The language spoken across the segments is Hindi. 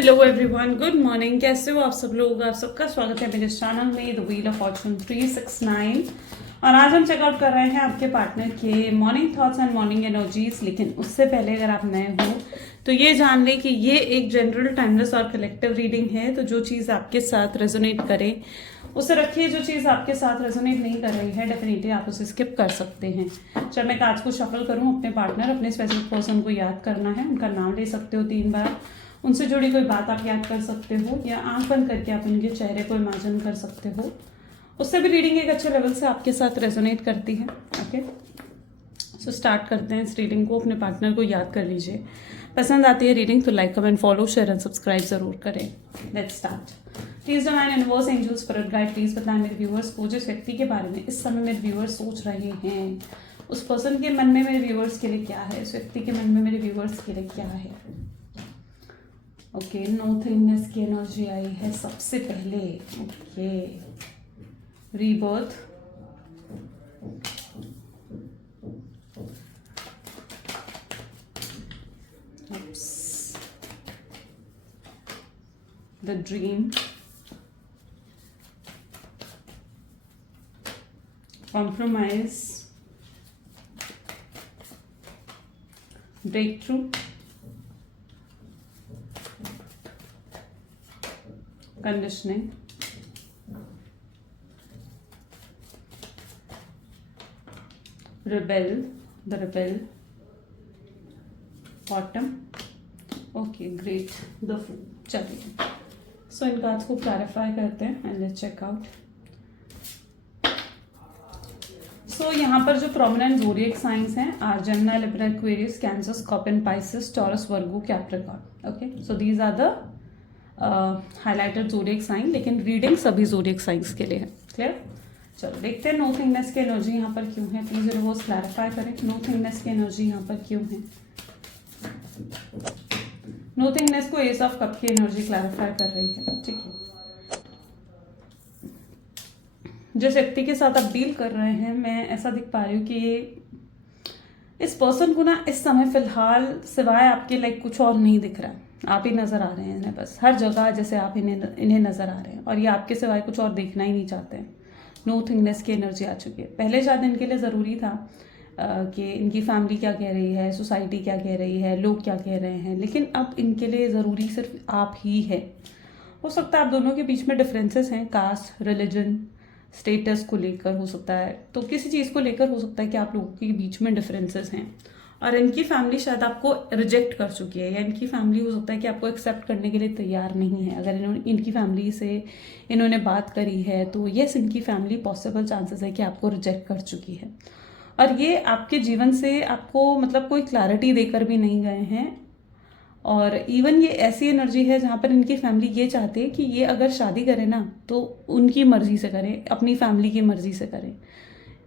Hello everyone, good morning. कैसे हो आप सब लोग? आप सबका स्वागत है मेरे चैनल में द व्हील ऑफ फॉर्चून 369। और आज हम चेकआउट कर रहे हैं आपके पार्टनर के morning thoughts and morning energies. लेकिन उससे पहले अगर आप नए हो तो ये जान लें कि ये एक जनरल, टाइमलेस और कलेक्टिव रीडिंग है। तो जो चीज़ आपके साथ रेजोनेट करे उसे रखिए। जो चीज़ आपके साथ रेजोनेट नहीं कर रही है डेफिनेटली आप उसे स्किप कर सकते हैं। जब मैं कार्ड्स को शफल करूँ, अपने पार्टनर, अपने स्पेसिफिक पर्सन को याद करना है। उनका नाम ले सकते हो 3 बार। उनसे जुड़ी कोई बात आप याद कर सकते हो या आंख बंद करके आप उनके चेहरे को इमेजिन कर सकते हो। उससे भी रीडिंग एक अच्छे लेवल से आपके साथ रेजोनेट करती है। ओके, सो स्टार्ट करते हैं इस रीडिंग को। अपने पार्टनर को याद कर लीजिए। पसंद आती है रीडिंग तो like, comment, follow, share and subscribe जरूर करें। Let's start. Please divine universe, angels, spirit guide, please बताएं मेरे व्यूअर्स को जिस व्यक्ति के बारे में इस समय मेरे व्यूअर्स सोच रहे हैं, उस पर्सन के मन में मेरे व्यूअर्स के लिए क्या है, उस व्यक्ति के मन में मेरे व्यूअर्स के लिए क्या है। ओके, नोथिंगनेस की एनर्जी आई है सबसे पहले। Okay, rebirth, the dream, compromise, breakthrough, conditioning, rebel, the rebel, autumn, okay, great, the fool। चलिए, सो इन कार्ड्स को क्लैरिफाई करते हैं and let's check out. So यहाँ पर जो प्रोमिनेंट ज़ोडिएक साइंस हैं are Gemini, Libra, Aquarius, Cancer, Scorpion, Pisces, Taurus, Virgo, Capricorn. Okay, so these are the highlighted zodiac sign. लेकिन रीडिंग सभी ज़ोडिएक साइंस के लिए है। क्लियर? चलो देखते हैं नोथिंगनेस की एनर्जी यहाँ पर क्यों है। प्लीज यूनिवर्स क्लैरिफाई करें नोथिंगनेस की एनर्जी यहाँ पर क्यों है। नोथिंगनेस को एस ऑफ कप की एनर्जी क्लैरिफाई कर रही है। ठीक है, जिस व्यक्ति के साथ आप डील कर रहे हैं, मैं ऐसा दिख पा रही हूँ कि इस पर्सन को ना इस समय फिलहाल सिवाय आपके लाइक कुछ और नहीं दिख रहा है। आप ही नजर आ रहे हैं इन्हें, बस हर जगह जैसे आप इन्हें नजर आ रहे हैं और ये आपके सिवाय कुछ और देखना ही नहीं चाहते हैं। नोथिंगनेस की एनर्जी आ चुकी है। पहले शायद इनके लिए ज़रूरी था कि इनकी फैमिली क्या कह रही है, सोसाइटी क्या कह रही है, लोग क्या कह रहे हैं, लेकिन अब इनके लिए ज़रूरी सिर्फ आप ही है। हो सकता है आप दोनों के बीच में डिफरेंसेस हैं, कास्ट, रिलीजन, स्टेटस को लेकर हो सकता है, तो किसी चीज़ को लेकर हो सकता है कि आप लोगों के बीच में डिफरेंसेस हैं और इनकी फैमिली शायद आपको रिजेक्ट कर चुकी है या इनकी फैमिली हो सकता है कि आपको एक्सेप्ट करने के लिए तैयार नहीं है। अगर इनकी फैमिली से इन्होंने बात करी है तो यस, इनकी फैमिली पॉसिबल चांसेस है कि आपको रिजेक्ट कर चुकी है और ये आपके जीवन से आपको मतलब कोई क्लैरिटी देकर भी नहीं गए हैं। और इवन ये ऐसी एनर्जी है जहाँ पर इनकी फैमिली ये चाहती है कि ये अगर शादी करें ना तो उनकी मर्जी से करें, अपनी फैमिली की मर्जी से करें।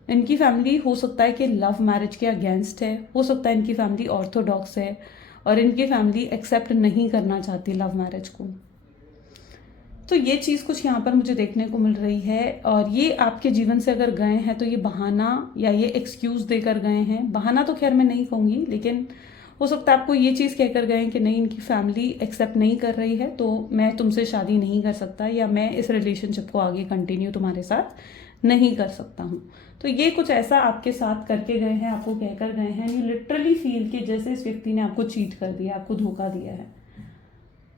इनकी फैमिली हो सकता है कि लव मैरिज के अगेंस्ट है, हो सकता है इनकी फैमिली ऑर्थोडॉक्स है और इनकी फैमिली एक्सेप्ट नहीं करना चाहती लव मैरिज को। तो ये चीज़ कुछ यहाँ पर मुझे देखने को मिल रही है और ये आपके जीवन से अगर गए हैं तो ये बहाना या ये एक्सक्यूज़ देकर गए हैं। बहाना तो खैर मैं नहीं कहूँगी, लेकिन हो सकता है आपको ये चीज़ कहकर गए कि नहीं, इनकी फैमिली एक्सेप्ट नहीं कर रही है तो मैं तुमसे शादी नहीं कर सकता या मैं इस रिलेशनशिप को आगे कंटिन्यू तुम्हारे साथ नहीं कर सकता हूँ। तो ये कुछ ऐसा आपके साथ करके गए हैं, आपको कहकर गए हैं। यू लिटरली फील कि जैसे इस व्यक्ति ने आपको चीट कर दिया, आपको धोखा दिया है।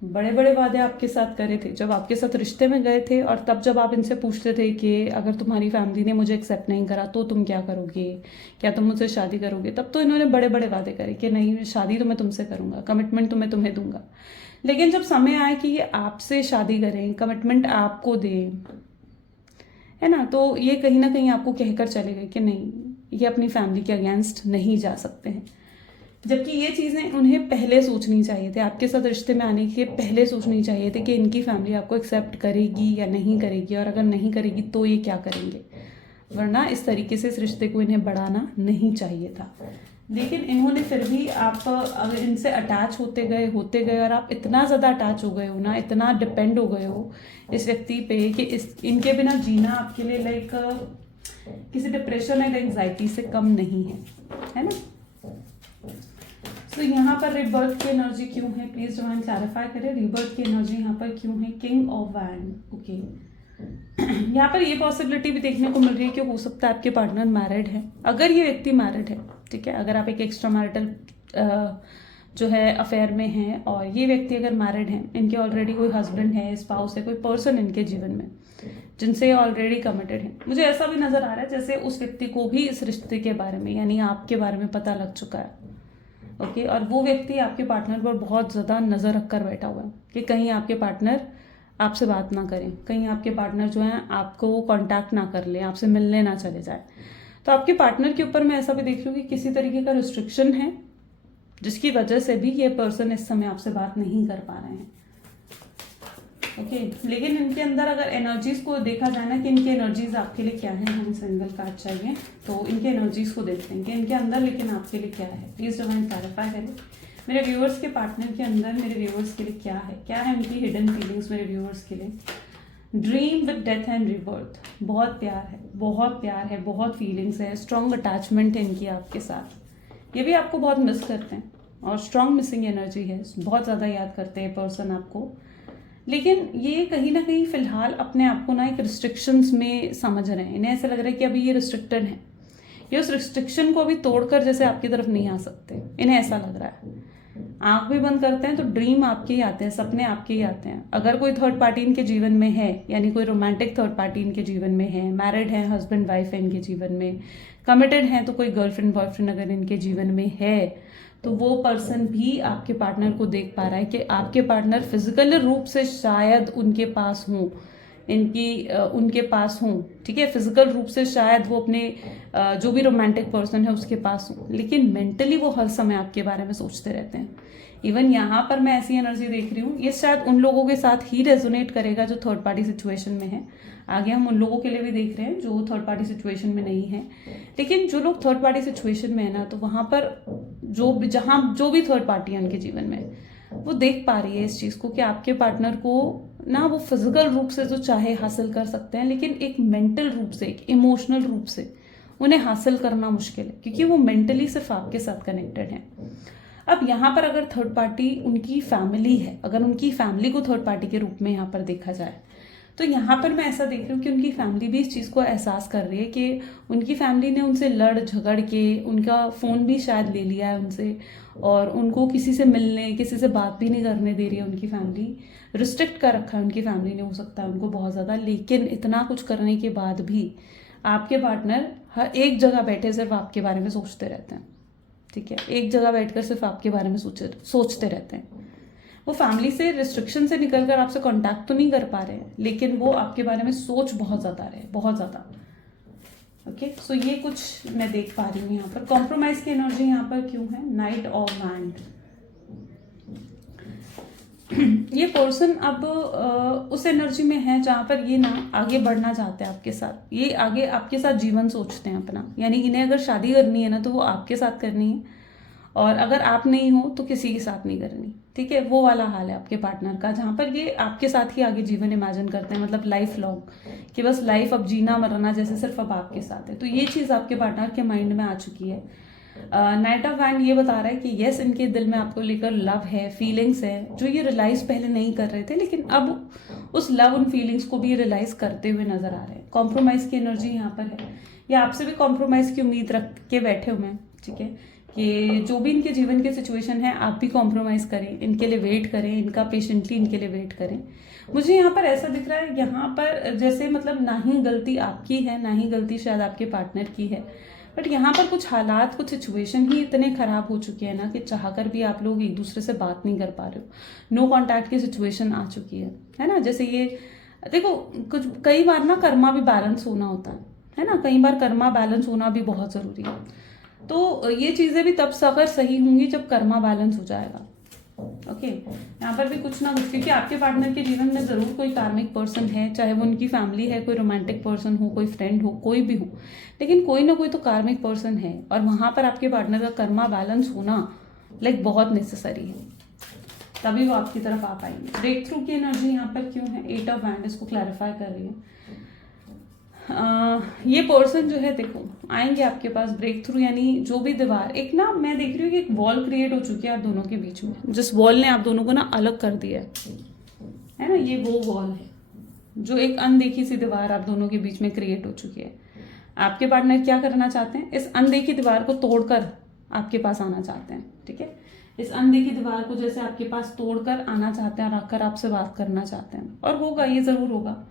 बड़े बड़े वादे आपके साथ करे थे जब आपके साथ रिश्ते में गए थे और तब जब आप इनसे पूछते थे कि अगर तुम्हारी फैमिली ने मुझे एक्सेप्ट नहीं करा तो तुम क्या करोगे, क्या तुम मुझसे शादी करोगे, तब तो इन्होंने बड़े बड़े वादे करे कि नहीं, शादी तो मैं तुमसे करूँगा, कमिटमेंट तो मैं तुम्हें दूंगा। लेकिन जब समय आए कि ये आपसे शादी करें, कमिटमेंट आपको दें, है ना, तो ये कहीं ना कहीं आपको कहकर चले गए कि नहीं, ये अपनी फैमिली के अगेंस्ट नहीं जा सकते हैं। जबकि ये चीज़ें उन्हें पहले सोचनी चाहिए थे, आपके साथ रिश्ते में आने के पहले सोचनी चाहिए थे कि इनकी फैमिली आपको एक्सेप्ट करेगी या नहीं करेगी, और अगर नहीं करेगी तो ये क्या करेंगे। वरना इस तरीके से इस रिश्ते को इन्हें बढ़ाना नहीं चाहिए था। लेकिन इन्होंने फिर भी, आप अगर इनसे अटैच होते गए और आप इतना ज़्यादा अटैच हो गए हो ना, इतना डिपेंड हो गए हो इस व्यक्ति पे कि इनके बिना जीना आपके लिए लाइक किसी डिप्रेशन या एंजाइटी से कम नहीं है, है ना। तो यहाँ पर रिबर्थ की एनर्जी क्यों है, प्लीज डिवाइन क्लैरिफाई करें। रिबर्थ की एनर्जी यहाँ पर क्यों है, किंग ऑफ वैंड। ओके, यहाँ पर ये पॉसिबिलिटी भी देखने को मिल रही है कि हो सकता है आपके पार्टनर मैरिड है। अगर ये व्यक्ति मैरिड है, ठीक है, अगर आप एक एक्स्ट्रा मैरिटल जो है अफेयर में हैं और ये व्यक्ति अगर मैरिड हैं, इनके ऑलरेडी कोई हस्बैंड है, स्पाउस है, कोई पर्सन इनके जीवन में जिनसे ऑलरेडी कमिटेड है, मुझे ऐसा भी नजर आ रहा है जैसे उस व्यक्ति को भी इस रिश्ते के बारे में यानी आपके बारे में पता लग चुका है। ओके, और वो व्यक्ति आपके पार्टनर पर बहुत ज़्यादा नज़र रख कर बैठा हुआ है कि कहीं आपके पार्टनर आपसे बात ना करें, कहीं आपके पार्टनर जो है आपको कांटेक्ट ना कर ले, आपसे मिलने ना चले जाए। तो आपके पार्टनर के ऊपर मैं ऐसा भी देख रही हूँ कि किसी तरीके का रिस्ट्रिक्शन है जिसकी वजह से भी ये पर्सन इस समय आपसे बात नहीं कर पा रहे हैं। ओके, लेकिन इनके अंदर अगर एनर्जीज को देखा जाए ना कि इनकी एनर्जीज आपके लिए क्या है, हमें सिंगल कार्ड चाहिए तो इनके एनर्जीज को देखते हैं कि इनके अंदर लेकिन आपके लिए क्या है। प्लीज डिवाइन क्लैरिफाई करें मेरे व्यूअर्स के पार्टनर के अंदर मेरे व्यूअर्स के लिए क्या है उनकी हिडन फीलिंग्स मेरे व्यूअर्स के लिए। Dream with death and rebirth, बहुत प्यार है, बहुत प्यार है, बहुत फीलिंग्स है, स्ट्रॉन्ग अटैचमेंट है इनकी आपके साथ। ये भी आपको बहुत मिस करते हैं और स्ट्रॉन्ग मिसिंग एनर्जी है, बहुत ज़्यादा याद करते हैं पर्सन आपको। लेकिन ये कहीं ना कहीं फिलहाल अपने आप को ना एक रिस्ट्रिक्शंस में समझ रहे हैं। इन्हें ऐसा लग रहा है कि अभी ये रिस्ट्रिक्टेड है, ये उस रिस्ट्रिक्शन को अभी तोड़कर जैसे आपकी तरफ नहीं आ सकते, इन्हें ऐसा लग रहा है। आंख भी बंद करते हैं तो ड्रीम आपके ही आते हैं, सपने आपके ही आते हैं। अगर कोई थर्ड पार्टी इनके जीवन में है, यानी कोई रोमांटिक थर्ड पार्टी इनके जीवन में है, मैरिड है, हस्बैंड वाइफ है इनके जीवन में, कमिटेड है तो कोई गर्लफ्रेंड बॉयफ्रेंड अगर इनके जीवन में है, तो वो पर्सन भी आपके पार्टनर को देख पा रहा है कि आपके पार्टनर फिजिकल रूप से शायद उनके पास हों, उनके पास हों, ठीक है, फिजिकल रूप से शायद वो अपने जो भी रोमांटिक पर्सन है उसके पास हों, लेकिन मेंटली वो हर समय आपके बारे में सोचते रहते हैं। इवन यहाँ पर मैं ऐसी एनर्जी देख रही हूँ, ये शायद उन लोगों के साथ ही रेजोनेट करेगा जो थर्ड पार्टी सिचुएशन में है। आगे हम उन लोगों के लिए भी देख रहे हैं जो थर्ड पार्टी सिचुएशन में नहीं है, लेकिन जो लोग थर्ड पार्टी सिचुएशन में है ना, तो वहां पर जो भी थर्ड पार्टी है उनके जीवन में, वो देख पा रही है इस चीज को कि आपके पार्टनर को ना वो फिजिकल रूप से जो चाहे हासिल कर सकते हैं, लेकिन एक मेंटल रूप से, एक इमोशनल रूप से उन्हें हासिल करना मुश्किल है, क्योंकि वो मेंटली सिर्फ आपके साथ कनेक्टेड है। अब यहाँ पर अगर थर्ड पार्टी उनकी फैमिली है, अगर उनकी फैमिली को थर्ड पार्टी के रूप में यहाँ पर देखा जाए, तो यहाँ पर मैं ऐसा देख रही हूँ कि उनकी फैमिली भी इस चीज़ को एहसास कर रही है कि उनकी फैमिली ने उनसे लड़ झगड़ के उनका फ़ोन भी शायद ले लिया है उनसे, और उनको किसी से मिलने, किसी से बात भी नहीं करने दे रही है। उनकी फैमिली रिस्ट्रिक्ट कर रखा है उनकी फैमिली ने, हो सकता है उनको बहुत ज़्यादा। लेकिन इतना कुछ करने के बाद भी आपके पार्टनर हर एक जगह बैठे सिर्फ आपके बारे में सोचते रहते हैं, ठीक है, एक जगह बैठकर सिर्फ आपके बारे में सोचते रहते हैं। वो फैमिली से रिस्ट्रिक्शन से निकलकर आपसे कांटेक्ट तो नहीं कर पा रहे हैं, लेकिन वो आपके बारे में सोच बहुत ज़्यादा रहे, बहुत ज़्यादा। ओके, सो ये कुछ मैं देख पा रही हूँ यहाँ पर। कॉम्प्रोमाइज की एनर्जी यहाँ पर क्यों है, नाइट ऑफ वैंड। ये पर्सन अब उस एनर्जी में है जहाँ पर ये ना आगे बढ़ना चाहते हैं आपके साथ, ये आगे आपके साथ जीवन सोचते हैं अपना, यानी इन्हें अगर शादी करनी है ना तो वो आपके साथ करनी है, और अगर आप नहीं हो तो किसी के साथ नहीं करनी, ठीक है। वो वाला हाल है आपके पार्टनर का, जहाँ पर ये आपके साथ ही आगे जीवन इमेजिन करते हैं, मतलब लाइफ लॉन्ग, कि बस लाइफ अब जीना मरना जैसे सिर्फ अब आपके साथ है। तो ये चीज़ आपके पार्टनर के माइंड में आ चुकी है। नाइट ऑफ वैंड ये बता रहा है कि यस, इनके दिल में आपको लेकर लव है, फीलिंग्स है, जो ये रियलाइज पहले नहीं कर रहे थे, लेकिन अब उस लव उन फीलिंग्स को भी रियलाइज करते हुए नजर आ रहे हैं। कॉम्प्रोमाइज की एनर्जी यहाँ पर है, या आपसे भी कॉम्प्रोमाइज की उम्मीद रख के बैठे हुए हैं, ठीक है, कि जो भी इनके जीवन की सिचुएशन है आप भी कॉम्प्रोमाइज करें, इनके लिए वेट करें, इनका पेशेंटली इनके लिए वेट करें। मुझे यहाँ पर ऐसा दिख रहा है, यहाँ पर जैसे मतलब ना ही गलती आपकी है, ना ही गलती शायद आपके पार्टनर की है, बट यहाँ पर कुछ हालात, कुछ सिचुएशन ही इतने खराब हो चुके हैं ना कि चाहकर भी आप लोग एक दूसरे से बात नहीं कर पा रहे हो। नो कांटेक्ट की सिचुएशन आ चुकी है ना। जैसे ये देखो, कुछ कई बार ना कर्मा भी बैलेंस होना होता है ना, कई बार कर्मा बैलेंस होना भी बहुत जरूरी है। तो ये चीजें भी तब अगर सही होंगी जब कर्मा बैलेंस हो जाएगा। ओके, यहाँ पर भी कुछ ना कुछ, क्योंकि आपके पार्टनर के जीवन में जरूर कोई कार्मिक पर्सन है, चाहे वो उनकी फैमिली है, कोई रोमांटिक पर्सन हो, कोई फ्रेंड हो, कोई भी हो, लेकिन कोई ना कोई तो कार्मिक पर्सन है, और वहां पर आपके पार्टनर का कर्मा बैलेंस होना लाइक बहुत नेसेसरी है, तभी वो आपकी तरफ आ पाएंगे। ब्रेक थ्रू की एनर्जी यहाँ पर क्यों है, 8 ऑफ वैंड इसको क्लैरिफाई कर रही है। ये पर्सन जो है देखो आएंगे आपके पास ब्रेक थ्रू, यानी जो भी दीवार एक ना मैं देख रही हूँ कि एक वॉल क्रिएट हो चुकी है आप दोनों के बीच में, जिस वॉल ने आप दोनों को ना अलग कर दिया है ना, ये वो वॉल है जो एक अनदेखी सी दीवार आप दोनों के बीच में क्रिएट हो चुकी है। आपके पार्टनर क्या करना चाहते हैं, इस अनदेखी दीवार को तोड़कर आपके पास आना चाहते हैं। ठीक है, इस अनदेखी दीवार को जैसे आपके पास तोड़कर आना चाहते हैं और आकर आपसे बात करना चाहते हैं, और होगा, ये जरूर होगा।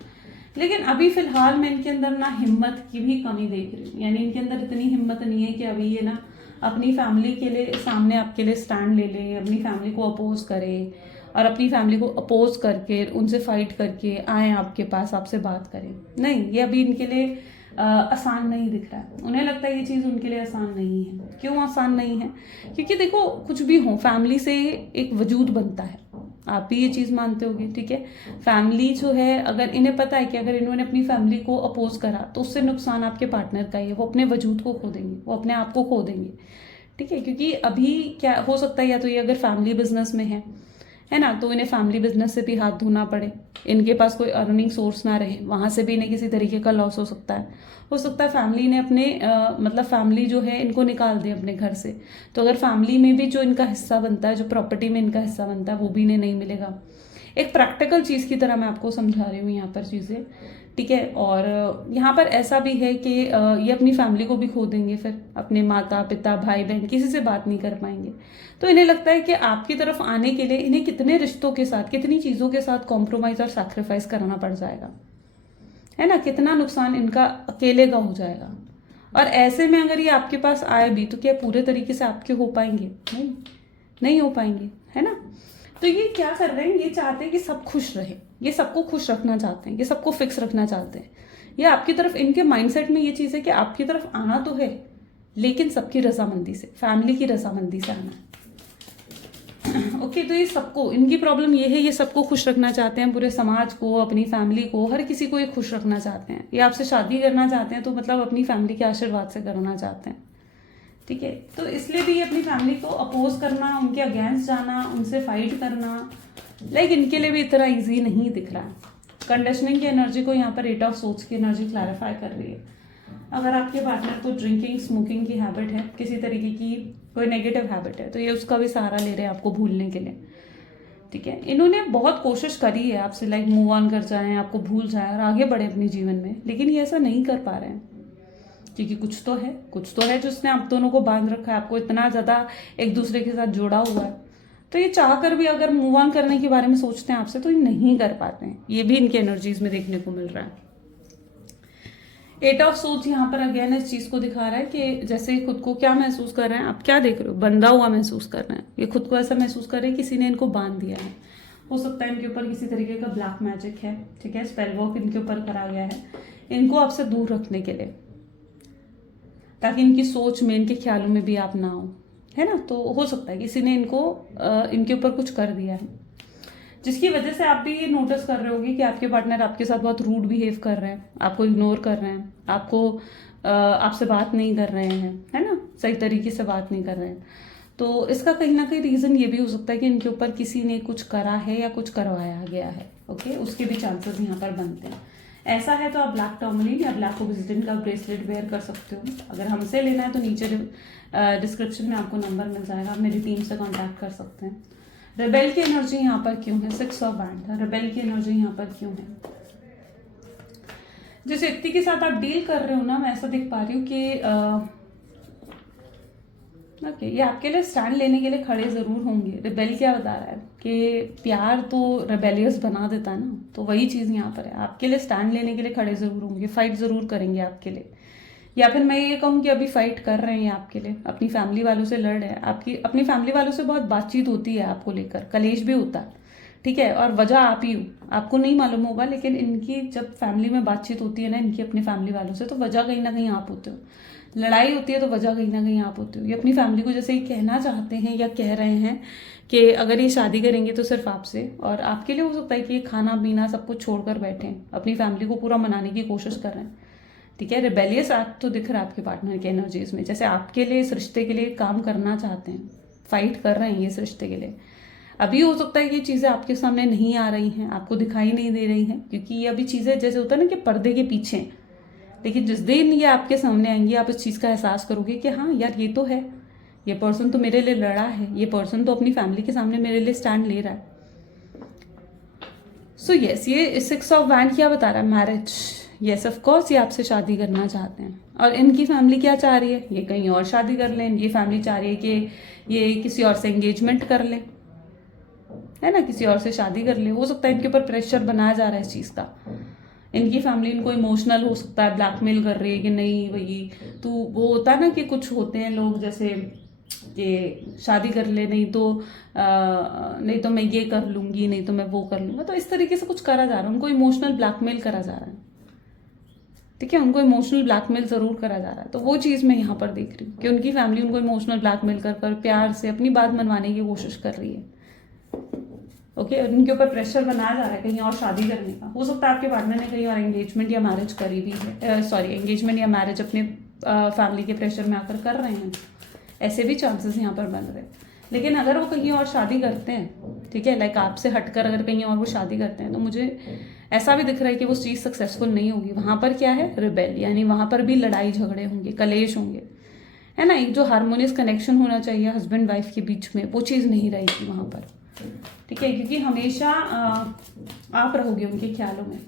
लेकिन अभी फिलहाल मैं इनके अंदर ना हिम्मत की भी कमी देख रही हूँ, यानी इनके अंदर इतनी हिम्मत नहीं है कि अभी ये ना अपनी फैमिली के लिए सामने आपके लिए स्टैंड ले ले, अपनी फैमिली को अपोज करे और अपनी फैमिली को अपोज करके उनसे फाइट करके आए आपके पास, आपसे बात करें। नहीं, ये अभी इनके लिए आसान नहीं दिख रहा है। उन्हें लगता है ये चीज़ उनके लिए आसान नहीं है। क्यों आसान नहीं है? क्योंकि देखो कुछ भी हो, फैमिली से एक वजूद बनता है, आप भी ये चीज़ मानते होगे। ठीक है, फैमिली जो है, अगर इन्हें पता है कि अगर इन्होंने अपनी फैमिली को अपोज करा तो उससे नुकसान आपके पार्टनर का ही है, वो अपने वजूद को खो देंगे, वो अपने आप को खो देंगे। ठीक है, क्योंकि अभी क्या हो सकता है, या तो ये अगर फैमिली बिजनेस में है ना, तो इन्हें फैमिली बिजनेस से भी हाथ धोना पड़े, इनके पास कोई अर्निंग सोर्स ना रहे, वहां से भी इन्हें किसी तरीके का लॉस हो सकता है। हो सकता है फैमिली ने अपने मतलब फैमिली जो है इनको निकाल दे अपने घर से, तो अगर फैमिली में भी जो इनका हिस्सा बनता है, जो प्रॉपर्टी में इनका हिस्सा बनता है, वो भी इन्हें नहीं मिलेगा। एक प्रैक्टिकल चीज़ की तरह मैं आपको समझा रही हूँ यहाँ पर चीज़ें। ठीक है, और यहाँ पर ऐसा भी है कि ये अपनी फैमिली को भी खो देंगे, फिर अपने माता पिता भाई बहन किसी से बात नहीं कर पाएंगे। तो इन्हें लगता है कि आपकी तरफ आने के लिए इन्हें कितने रिश्तों के साथ, कितनी चीज़ों के साथ कॉम्प्रोमाइज़ और सैक्रिफाइस करना पड़ जाएगा, है ना, कितना नुकसान इनका अकेले का हो जाएगा। और ऐसे में अगर ये आपके पास आए भी तो क्या पूरे तरीके से आपके हो पाएंगे? नहीं, नहीं हो पाएंगे, है ना। तो ये क्या कर रहे हैं, ये चाहते हैं कि सब खुश रहे, ये सबको खुश रखना चाहते हैं, ये सबको फिक्स रखना चाहते हैं। ये आपकी तरफ, इनके माइंडसेट में ये चीज़ है कि आपकी तरफ आना तो है, लेकिन सबकी रजामंदी से, फैमिली की रजामंदी से आना है। ओके, तो ये सबको, इनकी प्रॉब्लम ये है, ये सबको खुश रखना चाहते हैं, पूरे समाज को, अपनी फैमिली को, हर किसी को ये खुश रखना चाहते हैं। ये आपसे शादी करना चाहते हैं तो मतलब अपनी फैमिली के आशीर्वाद से करना चाहते हैं। ठीक है, तो इसलिए भी अपनी फैमिली को अपोज करना, उनके अगेंस्ट जाना, उनसे फाइट करना, लाइक इनके लिए भी इतना इजी नहीं दिख रहा है। कंडीशनिंग की एनर्जी को यहाँ पर 8 ऑफ सोर्ड्स की एनर्जी क्लैरिफाई कर रही है। अगर आपके पार्टनर को ड्रिंकिंग स्मोकिंग की हैबिट है, किसी तरीके की कोई नेगेटिव हैबिट है, तो ये उसका भी सहारा ले रहे हैं आपको भूलने के लिए। ठीक है, इन्होंने बहुत कोशिश करी है आपसे, लाइक मूव ऑन कर जाएं, आपको भूल जाएं और आगे बढ़े अपने जीवन में, लेकिन ये ऐसा नहीं कर पा रहे हैं। क्योंकि कुछ तो है जिसने आप दोनों को बांध रखा है, आपको इतना ज़्यादा एक दूसरे के साथ जोड़ा हुआ है। तो ये चाह कर भी अगर मूव ऑन करने के बारे में सोचते हैं आपसे, तो ये नहीं कर पाते हैं। ये भी इनकी एनर्जीज में देखने को मिल रहा है। 8 ऑफ सोर्ड्स यहाँ पर अगेन इस चीज़ को दिखा रहा है कि जैसे खुद को क्या महसूस कर रहे हैं, आप क्या देख रहे हो, बंधा हुआ महसूस कर रहे हैं। ये खुद को ऐसा महसूस कर रहे हैं किसी ने इनको बांध दिया है। हो सकता है इनके ऊपर किसी तरीके का ब्लैक मैजिक है। ठीक है, स्पेल वर्क इनके ऊपर करा गया है इनको आपसे दूर रखने के लिए, ताकि इनकी सोच में, इनके ख्यालों में भी आप ना हो, है ना। तो हो सकता है किसी ने इनको इनके ऊपर कुछ कर दिया है, जिसकी वजह से आप भी ये नोटिस कर रहे होगे कि आपके पार्टनर आपके साथ बहुत रूड बिहेव कर रहे हैं, आपको इग्नोर कर रहे हैं, आपसे बात नहीं कर रहे हैं, है ना, सही तरीके से बात नहीं कर रहे हैं। तो इसका कहीं ना कहीं रीज़न ये भी हो सकता है कि इनके ऊपर किसी ने कुछ करा है या कुछ करवाया गया है। ओके, उसके भी चांसेस यहाँ पर बनते हैं। ऐसा है तो आप ब्लैक टर्मलिन या ब्लैक ओब्सिडियन का ब्रेसलेट वेयर कर सकते हो। अगर हमसे लेना है तो नीचे डिस्क्रिप्शन में आपको नंबर मिल जाएगा, आप मेरी टीम से कांटेक्ट कर सकते हैं। रेबेल की एनर्जी यहाँ पर क्यों है? 6 ऑफ वैंड, रेबेल की एनर्जी यहाँ पर क्यों है? जिस व्यक्ति के साथ आप डील कर रहे हो ना, मैं ऐसा देख पा रही हूँ कि ओके, ये आपके लिए स्टैंड लेने के लिए खड़े जरूर होंगे। रिबेल क्या बता रहा है कि प्यार तो रेबेलियस बना देता है ना, तो वही चीज़ यहाँ पर है, आपके लिए स्टैंड लेने के लिए खड़े जरूर होंगे, फाइट जरूर करेंगे आपके लिए। या फिर मैं ये कहूँ कि अभी फाइट कर रहे हैं आपके लिए, अपनी फैमिली वालों से लड़ रहे हैं। आपकी अपनी फैमिली वालों से बहुत बातचीत होती है आपको लेकर, कलेश भी होता है। ठीक है, और वजह आप ही हो, आपको नहीं मालूम होगा, लेकिन इनकी जब फैमिली में बातचीत होती है ना इनकी अपनी फैमिली वालों से, तो वजह कहीं ना कहीं आप होते हो। लड़ाई होती है तो वजह कहीं ना कहीं आप होते हो। ये अपनी फैमिली को जैसे ये कहना चाहते हैं या कह रहे हैं कि अगर ये शादी करेंगे तो सिर्फ आपसे, और आपके लिए हो सकता है कि ये खाना पीना सब कुछ छोड़कर बैठे हैं, अपनी फैमिली को पूरा मनाने की कोशिश कर रहे हैं। ठीक है, रिबेलियस एक्ट तो दिख रहा है आपके पार्टनर के एनर्जीज में, जैसे आपके लिए इस रिश्ते के लिए काम करना चाहते हैं, फाइट कर रहे हैं ये इस रिश्ते के लिए। अभी हो सकता है कि ये चीज़ें आपके सामने नहीं आ रही हैं, आपको दिखाई नहीं दे रही हैं, क्योंकि ये अभी चीज़ें जैसे होता है ना कि पर्दे के पीछे, लेकिन जिस दिन ये आपके सामने आएंगी आप इस चीज़ का एहसास करोगे कि हाँ यार ये तो है, ये पर्सन तो मेरे लिए लड़ा है, ये पर्सन तो अपनी फैमिली के सामने मेरे लिए स्टैंड ले रहा है। सो यस, ये 6 ऑफ वैंड क्या बता रहा है? मैरिज। यस ऑफ कोर्स ये आपसे शादी करना चाहते हैं। और इनकी फैमिली क्या चाह रही है? ये कहीं और शादी कर लें। ये फैमिली चाह रही है कि ये किसी और से एंगेजमेंट कर ले, है ना, किसी और से शादी कर ले। हो सकता है इनके ऊपर प्रेशर बनाया जा रहा है इस चीज़ का। इनकी फैमिली इनको इमोशनल हो सकता है ब्लैकमेल कर रही है कि नहीं भाई तू, वो होता है ना कि कुछ होते हैं लोग जैसे कि शादी कर ले, नहीं तो मैं ये कर लूंगी, नहीं तो मैं वो कर लूंगा। तो इस तरीके से कुछ करा जा रहा है, उनको इमोशनल ब्लैकमेल करा जा रहा है। ठीक है, उनको इमोशनल ब्लैकमेल जरूर करा जा रहा है। तो वो चीज़ मैं यहाँ पर देख रही हूँ कि उनकी फैमिली उनको इमोशनल ब्लैकमेल कर कर प्यार से अपनी बात मनवाने की कोशिश कर रही है। ओके, उनके ऊपर प्रेशर बनाया जा रहा है कहीं और शादी करने का। हो सकता है आपके पार्टनर ने कहीं और एंगेजमेंट या मैरिज करी भी है, एंगेजमेंट या मैरिज अपने फैमिली के प्रेशर में आकर कर रहे हैं। ऐसे भी चांसेस यहाँ पर बन रहे हैं। लेकिन अगर वो कहीं और शादी करते हैं, ठीक है, लाइक आपसे हटकर अगर कहीं और वो शादी करते हैं, तो मुझे ऐसा भी दिख रहा है कि वो चीज़ सक्सेसफुल नहीं होगी। वहाँ पर क्या है? रिबेल, यानी वहाँ पर भी लड़ाई झगड़े होंगे, कलेश होंगे, है ना। एक जो हार्मोनियस कनेक्शन होना चाहिए हस्बैंड वाइफ के बीच में, वो चीज़ नहीं रहेगी वहाँ पर। ठीक है, क्योंकि हमेशा आप रहोगे उनके ख्यालों में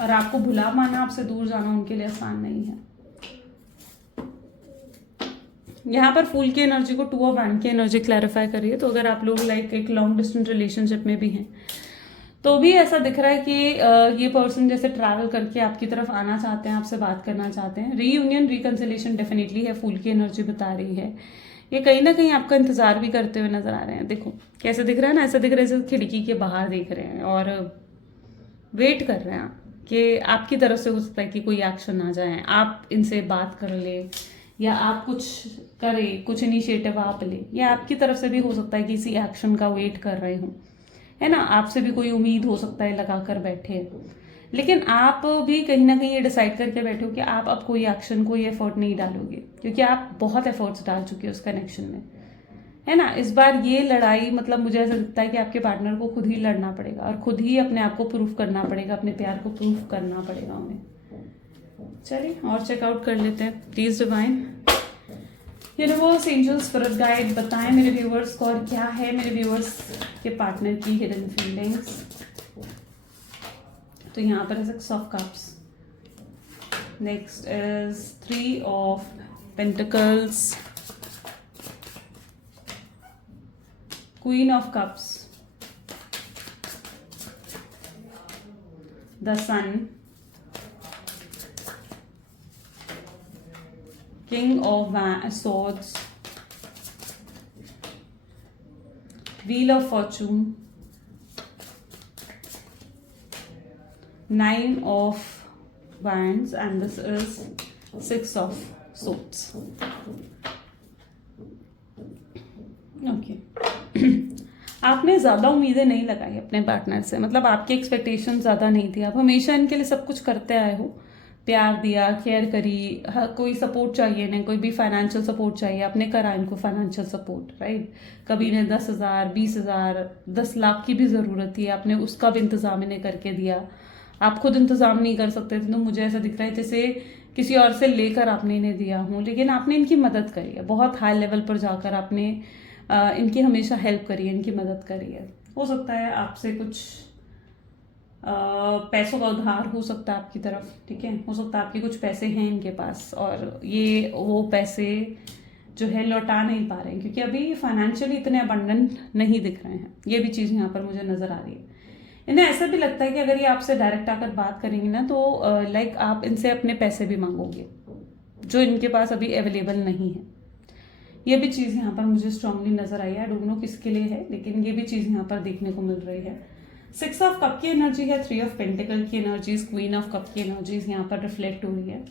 और आपको भुला माना, आपसे दूर जाना उनके लिए आसान नहीं है। यहाँ पर फूल की एनर्जी को 2 ऑफ वैंड की एनर्जी क्लैरिफाई करिए। तो अगर आप लोग लाइक एक लॉन्ग डिस्टेंस रिलेशनशिप में भी हैं तो भी ऐसा दिख रहा है कि ये पर्सन जैसे ट्रैवल करके आपकी तरफ आना चाहते हैं, आपसे बात करना चाहते हैं। रीयूनियन रिकंसिलेशन डेफिनेटली है, फूल की एनर्जी बता रही है। ये कहीं ना कहीं आपका इंतजार भी करते हुए नजर आ रहे हैं। देखो कैसे दिख रहा है ना, ऐसा दिख रहा है जैसे खिड़की के बाहर देख रहे हैं और वेट कर रहे हैं कि आपकी तरफ से हो सकता है कि कोई एक्शन आ जाए, आप इनसे बात कर ले या आप कुछ करें, कुछ इनिशिएटिव आप ले, या आपकी तरफ से भी हो सकता है कि किसी एक्शन का वेट कर रहे हो, है ना। आपसे भी कोई उम्मीद हो सकता है लगा कर बैठे, लेकिन आप भी कहीं ना कहीं ये डिसाइड करके बैठे हो कि आप अब कोई एक्शन, कोई एफर्ट नहीं डालोगे, क्योंकि आप बहुत एफर्ट्स डाल चुके हो उस कनेक्शन में, है ना। इस बार ये लड़ाई मतलब मुझे ऐसा लगता है कि आपके पार्टनर को खुद ही लड़ना पड़ेगा और खुद ही अपने आप को प्रूफ करना पड़ेगा, अपने प्यार को प्रूफ करना पड़ेगा उन्हें। चलिए और चेकआउट कर लेते हैं। Please divine universe, angels, spirit guide बताएं मेरे व्यूअर्स को और क्या है मेरे व्यूअर्स के पार्टनर की हिडन फीलिंग्स। तो यहाँ पर है 6 of cups, next is 3 of pentacles, queen of cups, the sun, king of swords, wheel of fortune, 9 of wands, and this is 6 of swords. Okay. आपने ज़्यादा उम्मीदें नहीं लगाई अपने पार्टनर से, मतलब आपकी एक्सपेक्टेशन ज़्यादा नहीं थी। आप हमेशा इनके लिए सब कुछ करते आए हो, प्यार दिया, केयर करी, कोई सपोर्ट चाहिए इन्हें, कोई भी फाइनेंशियल सपोर्ट चाहिए, आपने करा इनको फाइनेंशियल सपोर्ट, राइट। कभी इन्हें 10,000, 20,000, 10 लाख की भी ज़रूरत थी, आपने उसका भी इंतज़ाम इन्हें करके दिया। आप खुद इंतज़ाम नहीं कर सकते थे, तो मुझे ऐसा दिख रहा है जैसे किसी और से लेकर आपने इन्हें दिया हो, लेकिन आपने इनकी मदद करी है। बहुत हाई लेवल पर जाकर आपने इनकी हमेशा हेल्प करी है, इनकी मदद करी है। हो सकता है आपसे कुछ पैसों का उधार हो सकता है आपकी तरफ, ठीक है। हो सकता है आपके कुछ पैसे हैं इनके पास और ये वो पैसे जो है लौटा नहीं पा रहे हैं, क्योंकि अभी फाइनेंशियली इतने अबंडेंट नहीं दिख रहे हैं। ये भी चीज़ यहाँ पर मुझे नज़र आ रही है। इन्हें ऐसा भी लगता है कि अगर ये आपसे डायरेक्ट आकर बात करेंगे ना, तो लाइक आप इनसे अपने पैसे भी मांगोगे जो इनके पास अभी अवेलेबल नहीं है। ये भी चीज़ यहाँ पर मुझे स्ट्रांगली नज़र आई है। आई डोंट नो किसके लिए है, लेकिन ये भी चीज़ यहाँ पर देखने को मिल रही है। 6 ऑफ कप की एनर्जी है, 3 ऑफ पेंटिकल की एनर्जीज, क्वीन ऑफ कप की एनर्जीज यहाँ पर रिफ्लेक्ट हो रही है।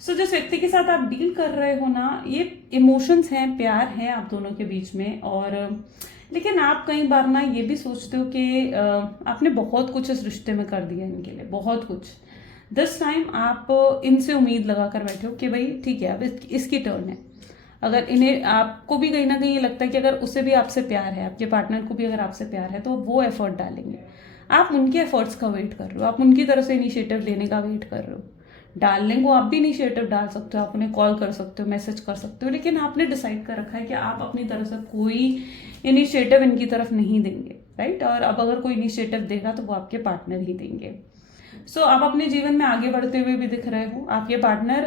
सो जिस व्यक्ति के साथ आप डील कर रहे हो ना, ये इमोशंस हैं, प्यार है आप दोनों के बीच में, और लेकिन आप कई बार ना ये भी सोचते हो कि आपने बहुत कुछ इस रिश्ते में कर दिया इनके लिए, बहुत कुछ। दिस टाइम आप इनसे उम्मीद लगा कर बैठे हो कि भाई ठीक है अब इसकी टर्न है। अगर इन्हें, आपको भी कहीं ना कहीं ये लगता है कि अगर उसे भी आपसे प्यार है, आपके पार्टनर को भी अगर आपसे प्यार है, तो वो एफर्ट डालेंगे। आप उनके एफर्ट्स का वेट कर रहे हो, आप उनकी तरफ से इनिशिएटिव लेने का वेट कर रहे हो, डाल लें, वो आप भी इनिशिएटिव डाल सकते हो, आप उन्हें कॉल कर सकते हो, मैसेज कर सकते हो, लेकिन आपने डिसाइड कर रखा है कि आप अपनी तरफ से कोई इनिशिएटिव इनकी तरफ नहीं देंगे, राइट। और अब अगर कोई इनिशिएटिव देगा तो वो आपके पार्टनर ही देंगे। सो आप अपने जीवन में आगे बढ़ते हुए भी दिख रहे हो। आपके पार्टनर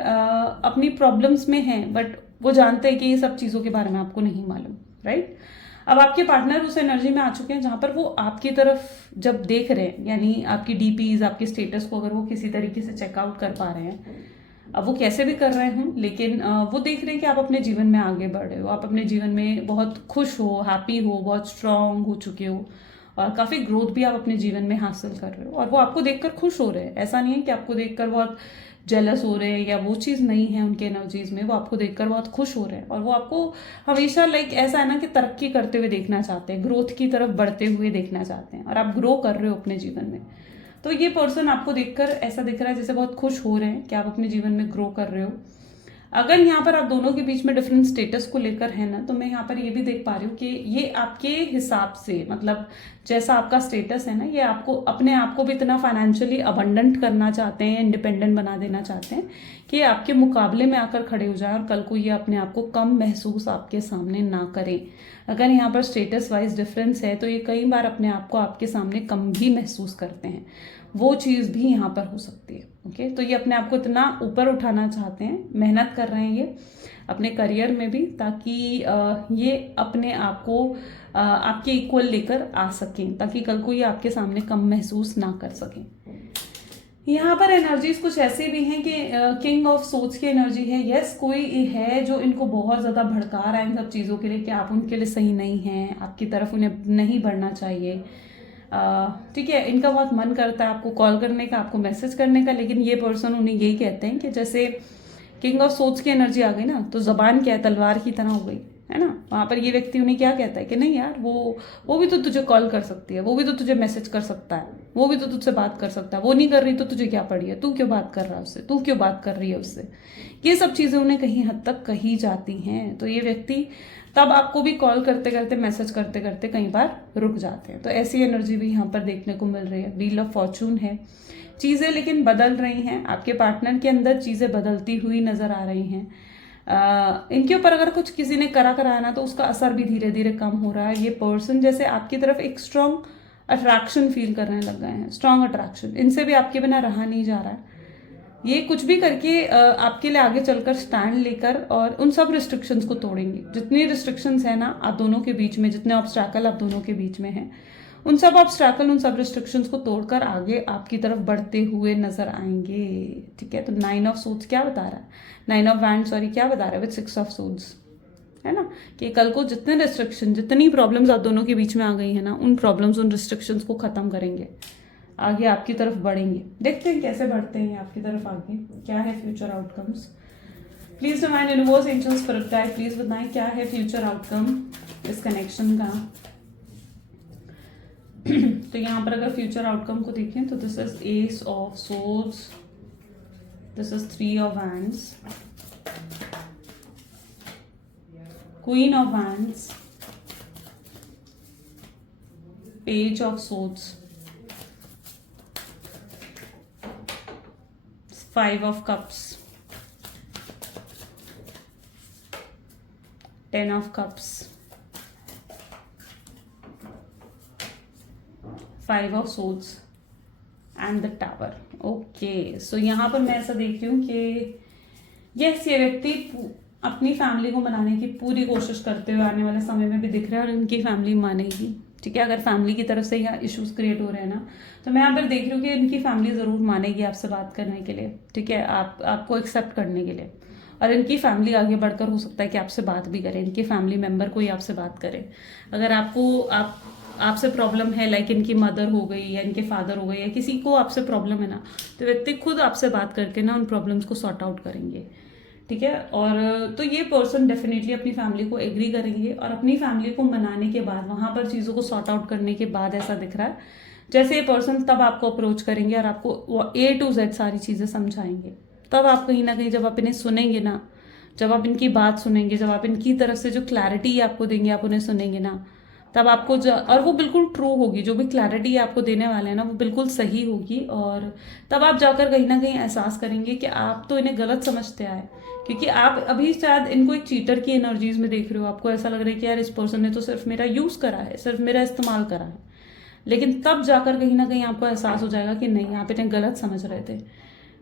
अपनी प्रॉब्लम्स में हैं, बट वो जानते हैं कि ये सब चीज़ों के बारे में आपको नहीं मालूम, राइट। अब आपके पार्टनर उस एनर्जी में आ चुके हैं जहां पर वो आपकी तरफ जब देख रहे हैं, यानी आपकी डीपीज, आपके स्टेटस को अगर वो किसी तरीके से चेकआउट कर पा रहे हैं, अब वो कैसे भी कर रहे हैं, लेकिन वो देख रहे हैं कि आप अपने जीवन में आगे बढ़ रहे हो, आप अपने जीवन में बहुत खुश हो, हैप्पी हो, बहुत स्ट्रांग हो चुके हो, और काफ़ी ग्रोथ भी आप अपने जीवन में हासिल कर रहे हो, और वो आपको देखकर खुश हो रहे हैं। ऐसा नहीं है कि आपको देखकर बहुत जेलस हो रहे हैं या वो चीज़ नहीं है उनके एनर्जीज में, वो आपको देखकर बहुत खुश हो रहे हैं, और वो आपको हमेशा ऐसा है ना कि तरक्की करते हुए देखना चाहते हैं, ग्रोथ की तरफ बढ़ते हुए देखना चाहते हैं, और आप ग्रो कर रहे हो अपने जीवन में। तो ये पर्सन आपको देखकर ऐसा दिख रहा है जैसे बहुत खुश हो रहे हैं कि आप अपने जीवन में ग्रो कर रहे हो। अगर यहाँ पर आप दोनों के बीच में डिफरेंट स्टेटस को लेकर है ना, तो मैं यहाँ पर ये भी देख पा रही हूँ कि ये आपके हिसाब से, मतलब जैसा आपका स्टेटस है ना, ये आपको अपने आप को भी इतना फाइनेंशियली अबंडेंट करना चाहते हैं, इंडिपेंडेंट बना देना चाहते हैं कि आपके मुकाबले में आकर खड़े हो जाए और कल को ये अपने आप को कम महसूस आपके सामने ना करें। अगर यहाँ पर स्टेटस वाइज डिफरेंस है तो ये कई बार अपने आप को आपके सामने कम भी महसूस करते हैं, वो चीज़ भी यहाँ पर हो सकती है। ओके, तो ये अपने आप को इतना ऊपर उठाना चाहते हैं, मेहनत कर रहे हैं ये अपने करियर में भी, ताकि ये अपने आप को आपके इक्वल लेकर आ सकें, ताकि कल को ये आपके सामने कम महसूस ना कर सकें। यहाँ पर एनर्जीज कुछ ऐसे भी हैं कि किंग ऑफ सोच की एनर्जी है। यस, कोई है जो इनको बहुत ज़्यादा भड़का रहा है इन सब चीज़ों के लिए कि आप उनके लिए सही नहीं हैं, आपकी तरफ उन्हें नहीं बढ़ना चाहिए। ठीक है, इनका बहुत मन करता है आपको कॉल करने का, आपको मैसेज करने का, लेकिन ये पर्सन उन्हें यही कहते हैं कि जैसे किंग ऑफ सोच की एनर्जी आ गई ना, तो जबान क्या है, तलवार की तरह हो गई है ना। वहाँ पर ये व्यक्ति उन्हें क्या कहता है कि नहीं यार, वो भी तो तुझे कॉल कर सकती है, वो भी तो तुझे मैसेज कर सकता है, वो भी तो तुझसे बात कर सकता है, वो नहीं कर रही तो तुझे क्या पड़ी है, तू क्यों बात कर रहा है उससे, तू क्यों बात कर रही है उससे। ये सब चीज़ें उन्हें कहीं हद तक कही जाती हैं। तो ये व्यक्ति तब आपको भी कॉल करते करते, मैसेज करते करते कई बार रुक जाते हैं। तो ऐसी एनर्जी भी यहाँ पर देखने को मिल रही है। व्हील ऑफ फॉर्चून है, चीज़ें लेकिन बदल रही हैं, आपके पार्टनर के अंदर चीज़ें बदलती हुई नजर आ रही हैं। इनके ऊपर अगर कुछ किसी ने कराया ना, तो उसका असर भी धीरे धीरे कम हो रहा है। ये पर्सन जैसे आपकी तरफ एक स्ट्रॉन्ग अट्रैक्शन फील करने लग गए हैं, स्ट्रॉन्ग अट्रैक्शन, इनसे भी आपके बिना रहा नहीं जा रहा है। ये कुछ भी करके आपके लिए आगे चलकर स्टैंड लेकर और उन सब रिस्ट्रिक्शंस को तोड़ेंगे। जितनी रिस्ट्रिक्शंस है ना आप दोनों के बीच में, जितने ऑब्स्टैकल आप दोनों के बीच में हैं, उन सब ऑब्स्टैकल, उन सब रिस्ट्रिक्शंस को तोड़कर आगे आपकी तरफ बढ़ते हुए नजर आएंगे। ठीक है, तो 9 ऑफ सोड्स क्या बता रहा है, 9 ऑफ वैंड सॉरी क्या बता रहा है विद 6 ऑफ सोड्स, है ना, कि कल को जितने रिस्ट्रिक्शन, जितनी प्रॉब्लम्स आप दोनों के बीच में आ गई है ना, उन प्रॉब्लम्स, उन रिस्ट्रिक्शंस को खत्म करेंगे, आगे आपकी तरफ बढ़ेंगे। देखते हैं कैसे बढ़ते हैं आपकी तरफ आगे, क्या है future outcomes. Please divine universe, angels, spirit guide, please बताएं क्या है फ्यूचर आउटकम इस कनेक्शन का। तो यहाँ पर अगर फ्यूचर आउटकम को देखें तो this is S of swords, this is 3 of wands, queen of wands, page of swords, 5 of cups, 10 of cups, 5 of swords and the tower. Okay, so यहाँ पर मैं ऐसा देख रही हूँ कि यस, ये व्यक्ति अपनी फैमिली को मनाने की पूरी कोशिश करते हुए आने वाले समय में भी दिख रहा है, और इनकी फैमिली मानेगी। ठीक है, अगर फैमिली की तरफ से यहाँ इश्यूज क्रिएट हो रहे हैं ना, तो मैं यहाँ पर देख रही हूँ कि इनकी फैमिली ज़रूर मानेगी आपसे बात करने के लिए। ठीक है, आपको एक्सेप्ट करने के लिए, और इनकी फैमिली आगे बढ़कर हो सकता है कि आपसे बात भी करे, इनके फैमिली मेम्बर कोई आपसे बात करे। अगर आपसे प्रॉब्लम है, लाइक इनकी मदर हो गई या इनके फादर हो गए या किसी को आपसे प्रॉब्लम है ना, तो व्यक्ति खुद आपसे बात करके ना उन प्रॉब्लम्स को सॉर्ट आउट करेंगे। ठीक है, और तो ये पर्सन डेफिनेटली अपनी फैमिली को एग्री करेंगे, और अपनी फैमिली को मनाने के बाद, वहां पर चीज़ों को सॉर्ट आउट करने के बाद ऐसा दिख रहा है जैसे ये पर्सन तब आपको अप्रोच करेंगे और आपको A to Z सारी चीज़ें समझाएंगे। तब आप कहीं ना कहीं जब आप इन्हें सुनेंगे ना, जब आप इनकी बात सुनेंगे, जब आप इनकी तरफ से जो क्लैरिटी आपको देंगे, आप उन्हें सुनेंगे ना, तब आपको और वो बिल्कुल ट्रू होगी, जो भी क्लैरिटी आपको देने वाले हैं ना वो बिल्कुल सही होगी, और तब आप जाकर कहीं ना कहीं एहसास करेंगे कि आप तो इन्हें गलत समझते आए, क्योंकि आप अभी शायद इनको एक चीटर की एनर्जीज में देख रहे हो। आपको ऐसा लग रहा है कि यार इस पर्सन ने तो सिर्फ मेरा यूज करा है, सिर्फ मेरा इस्तेमाल करा है, लेकिन तब जाकर कहीं ना कहीं आपको एहसास हो जाएगा कि नहीं, आप इन्हें गलत समझ रहे थे।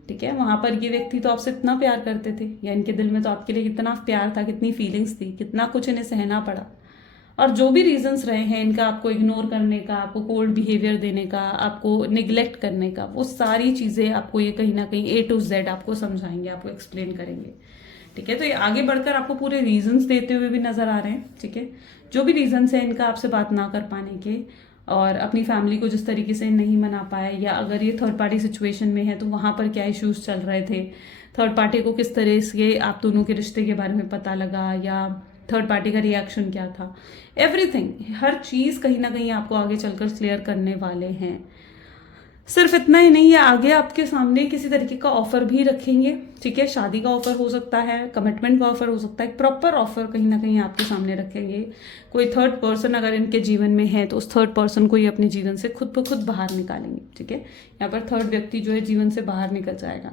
ठीक है, वहां पर ये व्यक्ति तो आपसे इतना प्यार करते थे, या इनके दिल में तो आपके लिए कितना प्यार था, कितनी फीलिंग्स थी, कितना कुछ इन्हें सहना पड़ा, और जो भी रीजंस रहे हैं इनका आपको इग्नोर करने का, आपको कोल्ड बिहेवियर देने का, आपको निग्लेक्ट करने का, वो सारी चीजें आपको ये कहीं ना कहीं A to Z आपको समझाएंगे, आपको एक्सप्लेन करेंगे। ठीक है, तो ये आगे बढ़कर आपको पूरे रीजंस देते हुए भी नजर आ रहे हैं। ठीक है, जो भी रीजंस है इनका आपसे बात ना कर पाने के, और अपनी फैमिली को जिस तरीके से नहीं मना पाए, या अगर ये थर्ड पार्टी सिचुएशन में है तो वहां पर क्या इश्यूज चल रहे थे, थर्ड पार्टी को किस तरह से आप दोनों के रिश्ते के बारे में पता लगा, या थर्ड पार्टी का रिएक्शन क्या था, एवरीथिंग, हर चीज कहीं ना कहीं आपको आगे चलकर क्लियर करने वाले हैं। सिर्फ इतना ही नहीं है, आगे आपके सामने किसी तरीके का ऑफर भी रखेंगे। ठीक है, शादी का ऑफर हो सकता है, कमिटमेंट का ऑफर हो सकता है, प्रॉपर ऑफर कहीं ना कहीं आपके सामने रखेंगे। कोई थर्ड पर्सन अगर इनके जीवन में है तो उस थर्ड पर्सन को ये अपने जीवन से खुद ब खुद बाहर निकालेंगे। ठीक है, यहाँ पर थर्ड व्यक्ति जो है जीवन से बाहर निकल जाएगा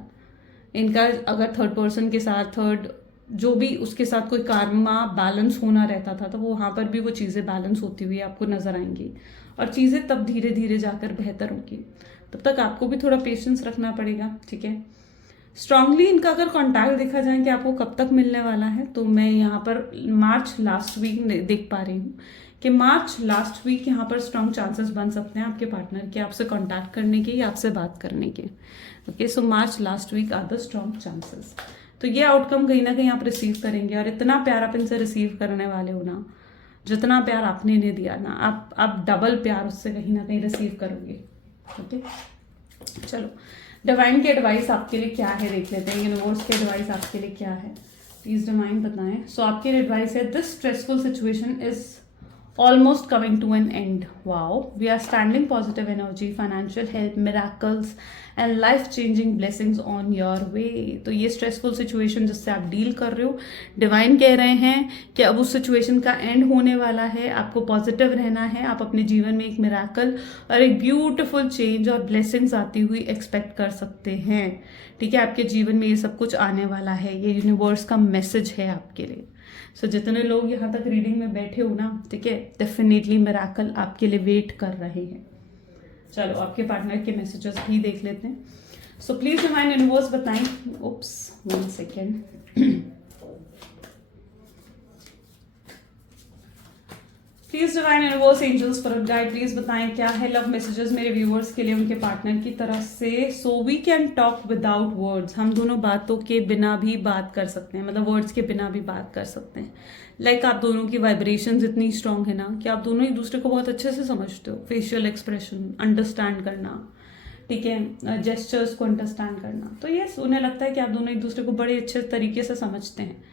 इनका। अगर थर्ड पर्सन के साथ थर्ड जो भी उसके साथ कोई कार्मा बैलेंस होना रहता था, तो वो वहां पर भी वो चीजें बैलेंस होती हुई आपको नजर आएंगी, और चीजें तब धीरे धीरे जाकर बेहतर होगी। तब तक आपको भी थोड़ा पेशेंस रखना पड़ेगा। ठीक है, स्ट्रांगली इनका अगर कॉन्टैक्ट देखा जाए कि आपको कब तक मिलने वाला है, तो मैं यहाँ पर मार्च लास्ट वीक देख पा रही हूँ कि मार्च लास्ट वीक यहाँ पर स्ट्रांग चांसेस बन सकते हैं आपके पार्टनर के आपसे कॉन्टैक्ट करने के या आपसे बात करने के। Okay, so March last week are the strong chances. तो ये आउटकम कहीं ना कहीं आप रिसीव करेंगे, और इतना प्यार आप इनसे रिसीव करने वाले हो ना, जितना प्यार आपने इन्हें दिया ना, आप डबल प्यार उससे कहीं ना कहीं रिसीव करोगे। ओके, चलो डिवाइन की एडवाइस आपके लिए क्या है देख लेते हैं। यूनिवर्स की एडवाइस आपके लिए क्या है, प्लीज डिवाइन बताएं। सो आपकी एडवाइस है, this stressful situation is almost coming to an end. Wow, we are standing positive energy, financial help, miracles and life changing blessings on your way. तो ये स्ट्रेसफुल सिचुएशन जिससे आप डील कर रहे हो, डिवाइन कह रहे हैं कि अब उस सिचुएशन का एंड होने वाला है, आपको पॉजिटिव रहना है, आप अपने जीवन में एक मिराकल और एक ब्यूटिफुल चेंज और ब्लेसिंग्स आती हुई एक्सपेक्ट कर सकते हैं। ठीक है, आपके जीवन में ये सब कुछ आने वाला है, ये यूनिवर्स का मैसेज है आपके लिए। सो जितने लोग यहाँ तक रीडिंग में बैठे हो ना, ठीक है, डेफिनेटली मिराकल आपके लिए वेट कर रहे हैं। चलो आपके पार्टनर के मैसेजेस भी देख लेते हैं। सो प्लीज डिवाइन यूनिवर्स बताएं। Oops, 1 second. Please divine universe, angels, spirit guide, please बताएं क्या है लव मैसेजेस मेरे व्यूअर्स के लिए उनके पार्टनर की तरफ से। So we can talk without words, हम दोनों बातों के बिना भी बात कर सकते हैं, मतलब वर्ड्स के बिना भी बात कर सकते हैं। लाइक आप दोनों की वाइब्रेशंस इतनी स्ट्रांग है ना कि आप दोनों एक दूसरे को बहुत अच्छे से समझते हो। फेशियल एक्सप्रेशन अंडरस्टैंड करना, ठीक है, जेस्चर्स को अंडरस्टैंड करना, तो ये उन्हें लगता है कि आप दोनों एक दूसरे को बड़े अच्छे तरीके से समझते हैं।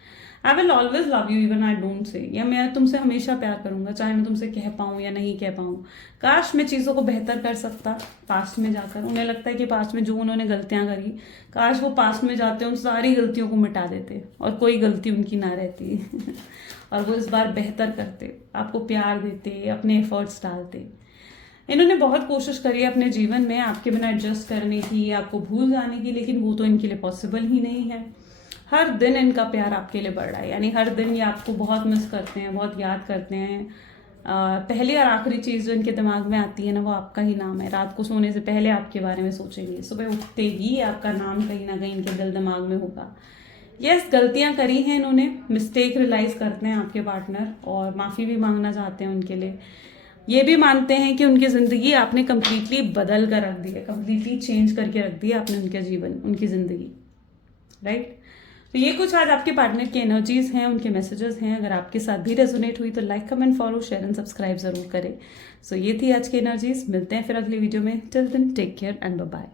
I will always love you even I don't say, या मैं तुमसे हमेशा प्यार करूंगा चाहे मैं तुमसे कह पाऊँ या नहीं कह पाऊँ। काश मैं चीज़ों को बेहतर कर सकता पास्ट में जाकर। उन्हें लगता है कि पास्ट में जो उन्होंने गलतियां करी, काश वो पास्ट में जाते उन सारी गलतियों को मिटा देते और कोई गलती उनकी ना रहती और वो इस बार बेहतर करते, आपको प्यार देते, अपने एफर्ट्स डालते। इन्होंने बहुत कोशिश करी है अपने जीवन में आपके बिना एडजस्ट करने की, आपको भूल जाने की, लेकिन वो तो इनके लिए पॉसिबल ही नहीं है। हर दिन इनका प्यार आपके लिए बढ़ रहा है, यानी हर दिन ये आपको बहुत मिस करते हैं, बहुत याद करते हैं। पहली और आखिरी चीज़ जो इनके दिमाग में आती है ना, वो आपका ही नाम है। रात को सोने से पहले आपके बारे में सोचेंगे, सुबह उठते ही आपका नाम कहीं ना कहीं इनके दिल दिमाग में होगा। यस, गलतियां करी हैं इन्होंने, मिस्टेक रियलाइज करते हैं आपके पार्टनर और माफ़ी भी मांगना चाहते हैं उनके लिए। ये भी मानते हैं कि उनकी ज़िंदगी आपने कम्प्लीटली बदल कर रख दी है, कम्प्लीटली चेंज करके रख दी है आपने उनके जीवन, उनकी ज़िंदगी, राइट। तो ये कुछ आज आपके पार्टनर की एनर्जीज हैं, उनके मैसेजेस हैं। अगर आपके साथ भी रेजोनेट हुई तो like, comment, follow, share and subscribe जरूर करें। सो ये थी आज की एनर्जीज। मिलते हैं फिर अगली वीडियो में। Till then take care and bye bye.